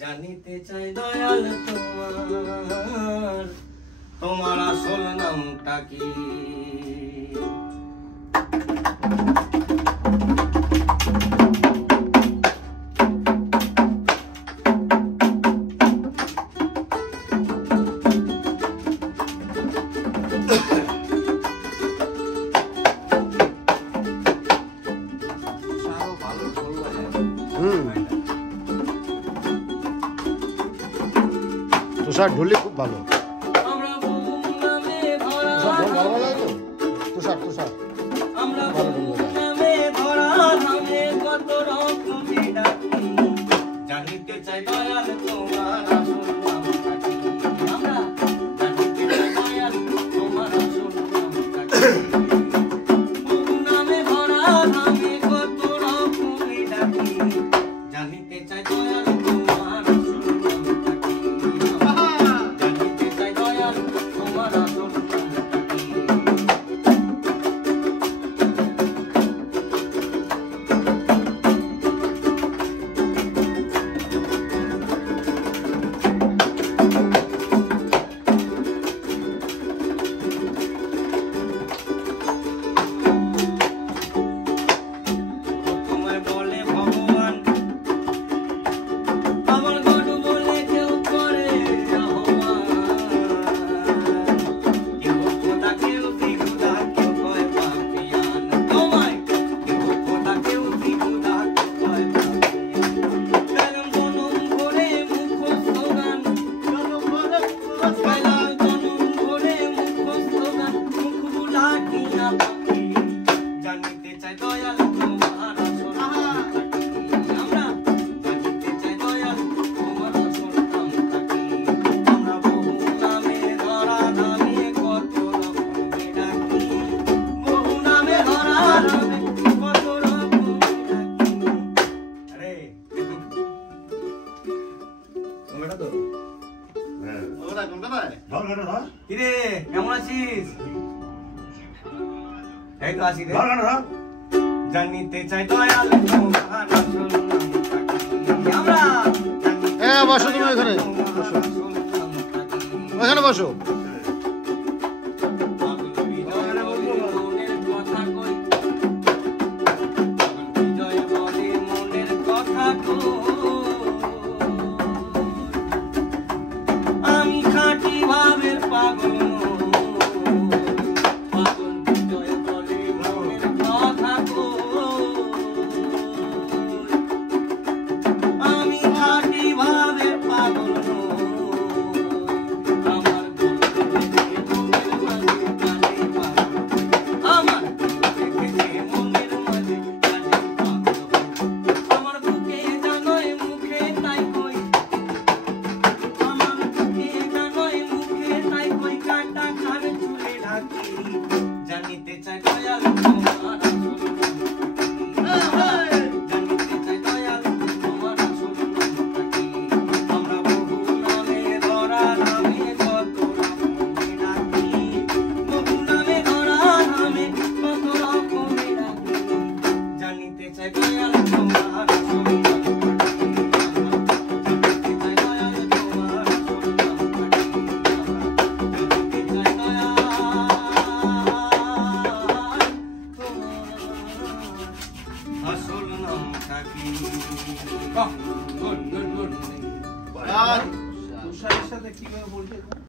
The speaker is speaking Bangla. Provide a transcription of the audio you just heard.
জানিতে চাই দয়াল তোমার আসল নামটা কি? তুষার ঢুলি খুব ভালো। তুষার তুষার জানিতে চাই দয়াল তোমার আসল নামটা কি? আমরা জানিতে চাই দয়াল তোমার আসল নামটা কি? বহু নামে ভরা নামে কত রকমই ডাকি। জানিতে চাই দয়াল তোমার আসল নামটা কি? জানিতে চাই দয়াল তোমার আসল নামটা কি? জানিতে চাই দয়াল তোমার আসল নামটা কি? আমরা জানিতে চাই দয়াল তোমার আসল নামটা কি? আমরা বহু নামে ধরা নামে কত রকমে ডাকি। বহু নামে ধরা নামে কত রকমে ডাকি। আরে তোমরা তো ওরা কোনটা ভাই ধর কিরে কেমন আছিস? এই তো আসি রে। জানিতে চাই দয়াল তোমার আসল নামটা কি? আমরা বসো তুমি ওখানে, ওখানে বসো। আমি খাঁটি ভাবের পাগল জানিতে চাই দয়াল তোমার আসল নামটা কি? জানিতে চাই দয়াল তোমার আসল নামটা কি? আমরা বহু নামে ধরা নামে কত রকমে ডাকি। বহু নামে ধরা নামে কত রকমে ডাকি। জানিতে চাই দয়াল তোমার আসল নামটা কি? জানিতে চাই দয়াল তোমার আসল নামটা কি? জানিতে চাই দয়াল আসল নামটা কি? Good good good. তুষারের সাথে কিভাবে বলছে?